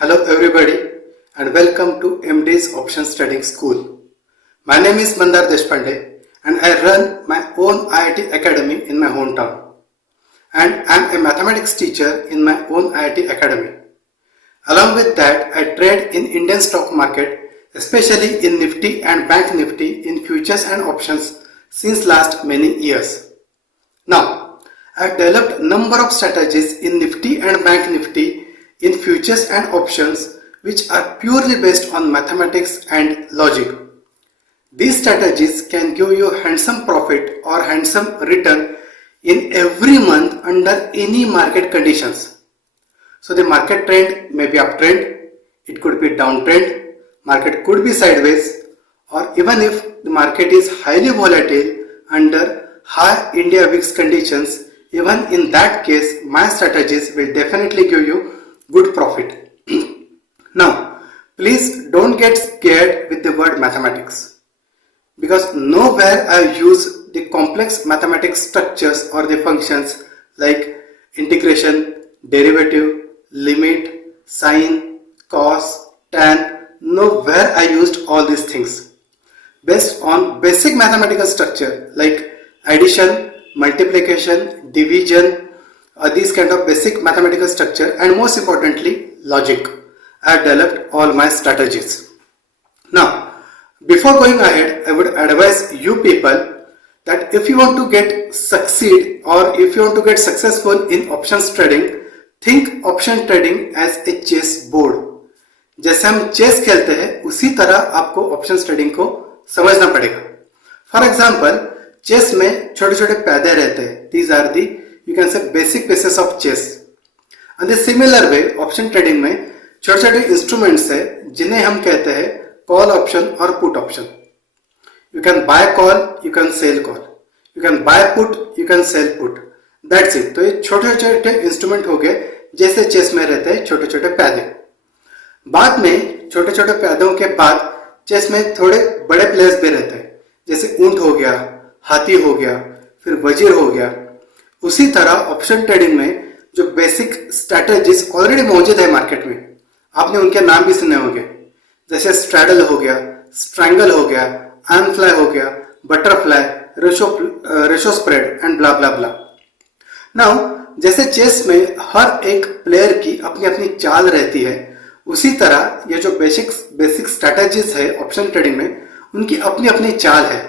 Hello everybody and welcome to MD's Options Trading School. My name is Mandar Deshpande and I run my own IIT Academy in my hometown. And I am a mathematics teacher in my own IIT Academy. Along with that, I trade in Indian stock market, especially in Nifty and Bank Nifty in futures and options since last many years. Now, I have developed number of strategies in Nifty and Bank Nifty in futures and options which are purely based on mathematics and logic. These strategies can give you handsome profit or handsome return in every month under any market conditions. So the market trend may be uptrend, it could be downtrend, market could be sideways, or even if the market is highly volatile under high India VIX conditions, even in that case my strategies will definitely give you good profit. Now, please don't get scared with the word mathematics, because nowhere I use the complex mathematics structures or the functions like integration, derivative, limit, sine, cos, tan. Nowhere I used all these things. Based on basic mathematical structure like addition, multiplication, division, these kind of basic mathematical structure, and most importantly logic, I have developed all my strategies. Now, before going ahead, I would advise you people that if you want to get succeed or if you want to get successful in options trading, think option trading as a chess board. जैसे हम chess खेलते हैं उसी तरह आपको options trading को समझना पड़ेगा. फॉर एग्जांपल, चेस में छोटे छोटे पैदे रहते हैं. These are the you can say basic pieces of chess. And the similar way option trading में छोटे छोटे इंस्ट्रूमेंट्स है जिन्हें हम कहते हैं कॉल ऑप्शन और put option. You can buy call, you can sell call, you can buy put, you can sell put. That's it. तो ये छोटे छोटे इंस्ट्रूमेंट हो गए जैसे चेस में रहते हैं छोटे छोटे पैदे. बाद में छोटे छोटे पैदों के बाद चेस में थोड़े बड़े प्लेयर्स भी रहते हैं, जैसे ऊंट हो गया, हाथी हो गया, फिर वजीर हो गया. उसी तरह ऑप्शन ट्रेडिंग में जो बेसिक स्ट्रैटेजीज ऑलरेडी मौजूद है मार्केट में, आपने उनके नाम भी सुने होंगे, जैसे स्ट्रैडल हो गया, स्ट्रैंगल हो गया, आर्म फ्लाई हो गया, butterfly, ratio spread and blah blah blah. Now, जैसे चेस में हर एक प्लेयर की अपनी अपनी चाल रहती है, उसी तरह ये जो बेसिक स्ट्रैटेजीज है ऑप्शन ट्रेडिंग में, उनकी अपनी अपनी चाल है,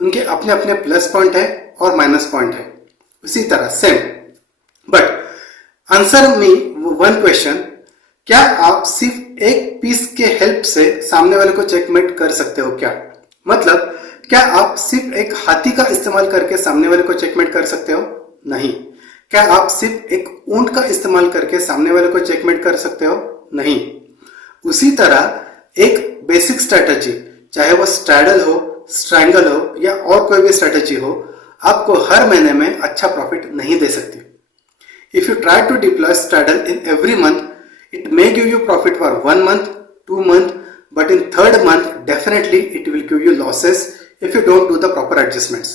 उनके अपने अपने प्लस पॉइंट है और माइनस पॉइंट है. उसी तरह same. But answer me one question, क्या आप सिर्फ एक पीस के हेल्प से सामने वाले को चेकमेट कर सकते हो क्या? मतलब क्या आप सिर्फ एक हाथी का इस्तेमाल करके सामने वाले को चेकमेट कर सकते हो? नहीं. क्या आप सिर्फ एक ऊंट का इस्तेमाल करके सामने वाले को चेकमेट कर सकते हो? नहीं. उसी तरह एक बेसिक स्ट्रैटेजी, चाहे वो स्ट्रैडल हो, स्ट्रैंगल हो या और कोई भी स्ट्रैटेजी हो, आपको हर महीने में अच्छा प्रॉफिट नहीं दे सकती. If you try to deploy straddle in every month, it may give you profit for 1 month, 2 month, but in 3rd month definitely it will give you losses if you don't do the proper adjustments.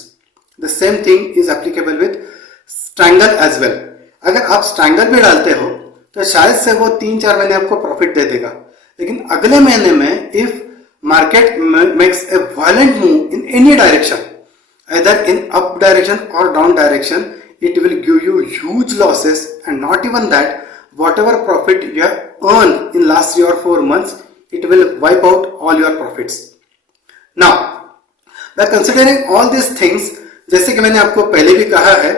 The same thing is applicable with strangle as well. अगर आप strangle भी डालते हो तो शायद से वो 3-4 महीने आपको प्रॉफिट दे देगा, लेकिन अगले महीने में if market makes a violent move in any direction, either in up direction or down direction, it will give you huge losses, and not even that, whatever profit you have earned in last 3 or 4 months, it will wipe out all your profits. Now, by considering all these things, जैसे कि मैंने आपको पहले भी कहा है,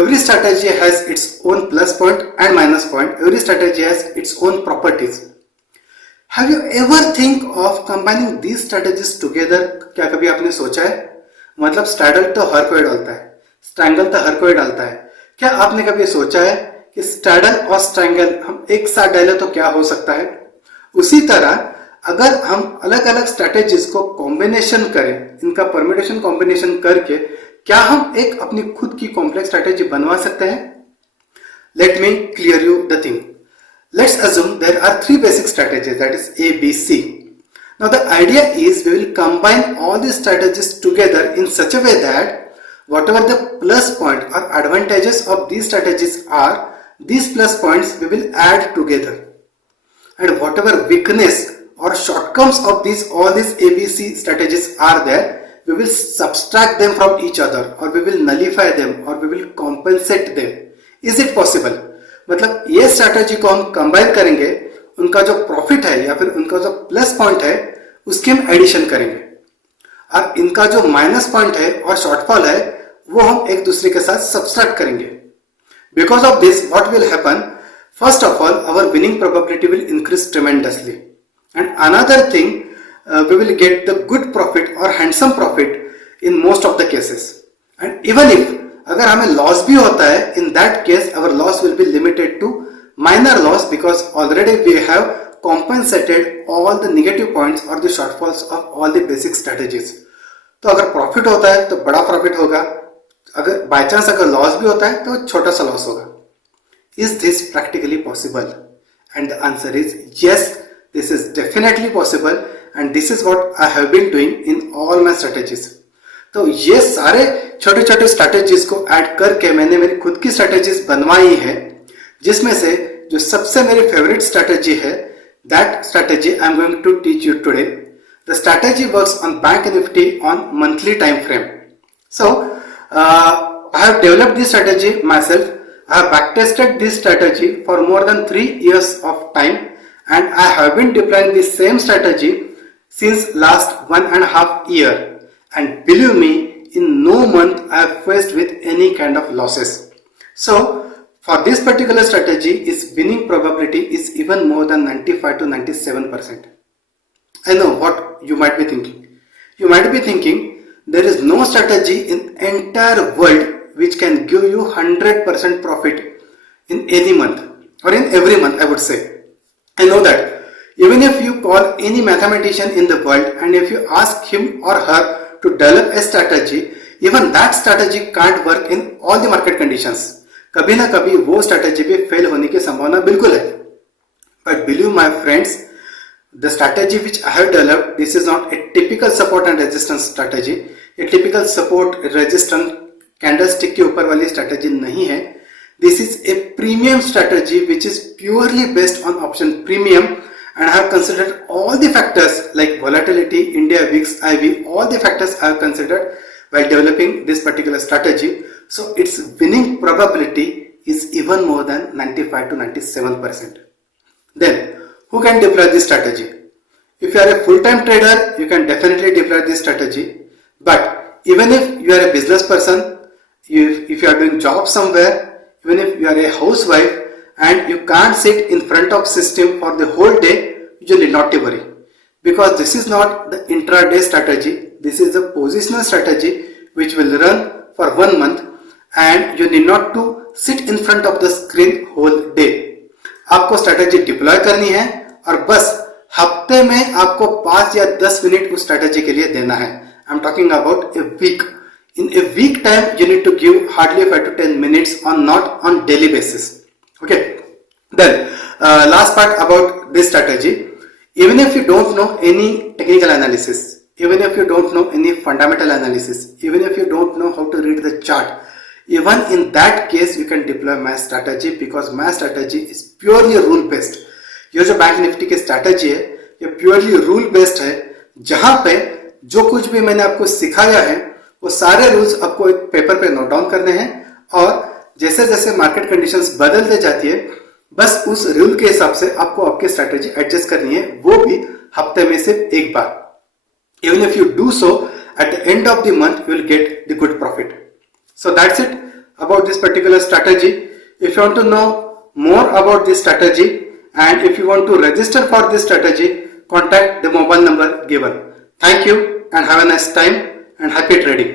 every strategy has its own plus point and minus point. Every strategy has its own properties. Have you ever think of combining these strategies together? क्या कभी आपने सोचा है? मतलब स्ट्रैडल तो हर कोई डालता है, स्ट्रैंगल तो हर कोई डालता है. क्या आपने कभी सोचा है कि स्ट्रैडल और स्ट्रैंगल हम एक साथ डालें तो क्या हो सकता है? उसी तरह अगर हम अलग अलग स्ट्रैटेजीज को कॉम्बिनेशन करें, इनका परम्यूटेशन कॉम्बिनेशन करके क्या हम एक अपनी खुद की कॉम्प्लेक्स स्ट्रैटेजी बनवा सकते हैं? Let me clear you the thing. Let's assume there are 3 basic strategies, that is A, B, C. Now the idea is we will combine all these strategies together in such a way that whatever the plus point or advantages of these strategies are, these plus points we will add together. and whatever weakness or shortcomings of all these ABC strategies are there, we will subtract them from each other, or we will nullify them, or we will compensate them. Is it possible? मतलब ये strategy को हम combine करेंगे, उनका जो profit है या फिर उनका जो प्लस पॉइंट है उसकी हम एडिशन करेंगे, और इनका जो माइनस पॉइंट है और शॉर्टफॉल है वो हम एक दूसरे के साथ सब्सट्रैक्ट करेंगे. Because of this what will happen, first of all our winning probability will increase tremendously, and another thing we will get the good profit or handsome profit in most of the cases. And even if अगर हमें loss भी होता है, in that case our loss will be limited to minor loss because already we have compensated all the negative points or the shortfalls of all the basic strategies. तो अगर profit होता है तो बड़ा प्रॉफिट होगा, अगर बाय चांस अगर loss भी होता है तो छोटा सा लॉस होगा. Is this practically possible? And the answer is yes, this is definitely possible. And this is what I have been doing in all my strategies. तो ये सारे छोटे छोटे स्ट्रैटेजीज को ऐड करके मैंने मेरी खुद की स्ट्रैटेजीज बनवाई है, जिसमें से जो सबसे मेरी फेवरेट स्ट्रैटेजी है, that strategy I am going to teach you today. The strategy works on Bank Nifty on monthly time frame. So I have developed this strategy myself. I have back tested this strategy for more than 3 years of time, and I have been deploying the same strategy since last 1.5 years, and believe me, in no month I have faced with any kind of losses. So for this particular strategy, its winning probability is even more than 95 to 97%. I know what you might be thinking. You might be thinking there is no strategy in entire world which can give you 100% profit in any month or in every month, I would say. I know that. Even if you call any mathematician in the world and if you ask him or her to develop a strategy, even that strategy can't work in all the market conditions. कभी ना कभी वो strategy भी fail होने की संभावना बिल्कुल है. But believe my friends, the strategy which I have developed, this is not a typical support and resistance strategy. A typical support resistance candlestick के ऊपर वाली strategy नहीं है. This is a premium strategy which is purely based on option premium. And I have considered all the factors like volatility, India VIX, IV, all the factors I have considered while developing this particular strategy. So its winning probability is even more than 95 to 97%. Then who can deploy this strategy? If you are a full-time trader, you can definitely deploy this strategy. But even if you are a business person, if you are doing job somewhere, even if you are a housewife, and you can't sit in front of system for the whole day, you need not to worry, because this is not the intraday strategy. This is the positional strategy which will run for 1 month, and you need not to sit in front of the screen whole day. आपको strategy deploy करनी है और बस हफ्ते में आपको 5 या 10 minute उस स्ट्रैटेजी के लिए देना है. I am talking about a week. In a week time, you need to give hardly 5 to 10 minutes on not on daily basis. Okay, then last part about this strategy. Even if you don't know any technical analysis, even if you don't know any fundamental analysis, even if you don't know how to read the chart, even in that case you can deploy my strategy, because my strategy is purely rule based. ये जो bank Nifty की strategy है ये purely rule based है, जहां पे जो कुछ भी मैंने आपको सिखाया है वो सारे रूल्स आपको एक पेपर पे नोट डाउन करने हैं, और जैसे जैसे मार्केट कंडीशंस बदलते जाती है बस उस रूल के हिसाब से आपको आपकी स्ट्रैटेजी एडजस्ट करनी है, वो भी हफ्ते में सिर्फ एक बार. Even if you do so, at the end of the month you will get the good profit. So that's it about this particular strategy. If you want to know more about this strategy and if you want to register for this strategy, contact the mobile number given. Thank you and have a nice time and happy trading.